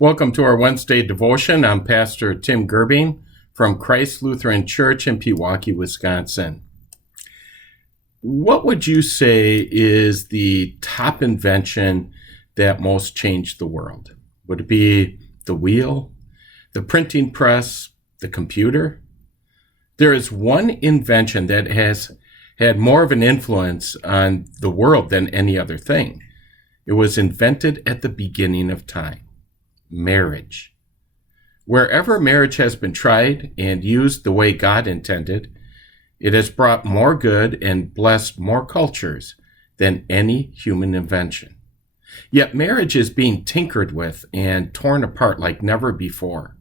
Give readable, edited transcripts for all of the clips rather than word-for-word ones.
Welcome to our Wednesday devotion. I'm Pastor Tim Gerbing from Christ Lutheran Church in Pewaukee, Wisconsin. What would you say is the top invention that most changed the world? Would it be the wheel, the printing press, the computer? There is one invention that has had more of an influence on the world than any other thing. It was invented at the beginning of time. Marriage. Wherever marriage has been tried and used the way God intended, it has brought more good and blessed more cultures than any human invention. Yet marriage is being tinkered with and torn apart like never before.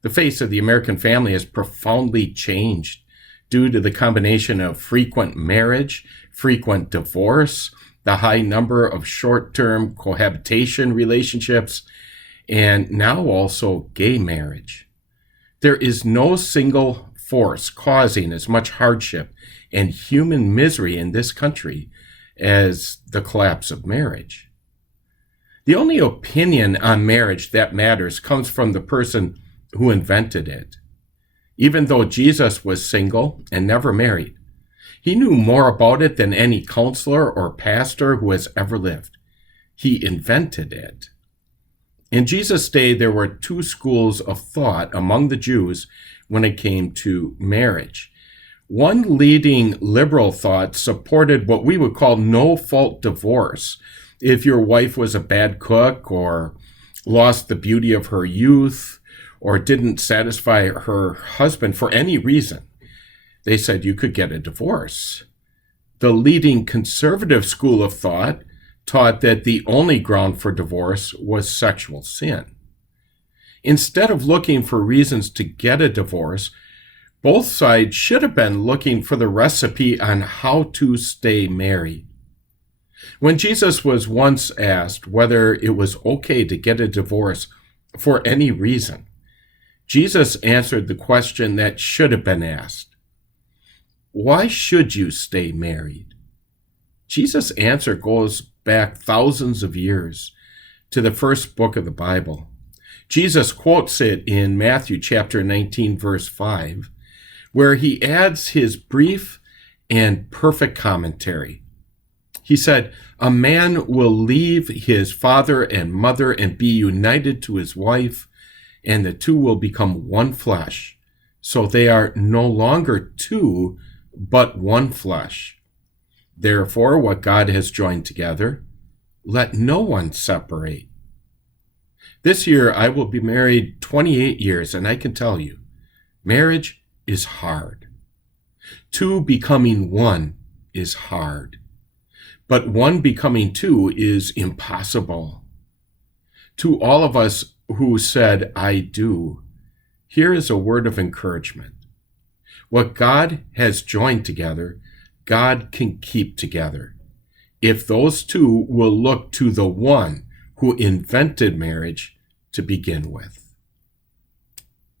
The face of the American family has profoundly changed due to the combination of frequent marriage, frequent divorce, the high number of short-term cohabitation relationships, and now also gay marriage. There is no single force causing as much hardship and human misery in this country as the collapse of marriage. The only opinion on marriage that matters comes from the person who invented it. Even though Jesus was single and never married, he knew more about it than any counselor or pastor who has ever lived. He invented it. In Jesus' day, there were two schools of thought among the Jews when it came to marriage. One leading liberal thought supported what we would call no-fault divorce. If your wife was a bad cook or lost the beauty of her youth or didn't satisfy her husband for any reason, they said you could get a divorce. The leading conservative school of thought taught that the only ground for divorce was sexual sin. Instead of looking for reasons to get a divorce, both sides should have been looking for the recipe on how to stay married. When Jesus was once asked whether it was okay to get a divorce for any reason, Jesus answered the question that should have been asked. Why should you stay married? Jesus' answer goes back thousands of years to the first book of the Bible. Jesus quotes it in Matthew chapter 19, verse 5, where he adds his brief and perfect commentary. He said, "A man will leave his father and mother and be united to his wife, and the two will become one flesh. So they are no longer two, but one flesh. Therefore, what God has joined together, let no one separate." This year, I will be married 28 years, and I can tell you, marriage is hard. Two becoming one is hard. But one becoming two is impossible. To all of us who said, "I do," here is a word of encouragement. What God has joined together, God can keep together, if those two will look to the one who invented marriage to begin with.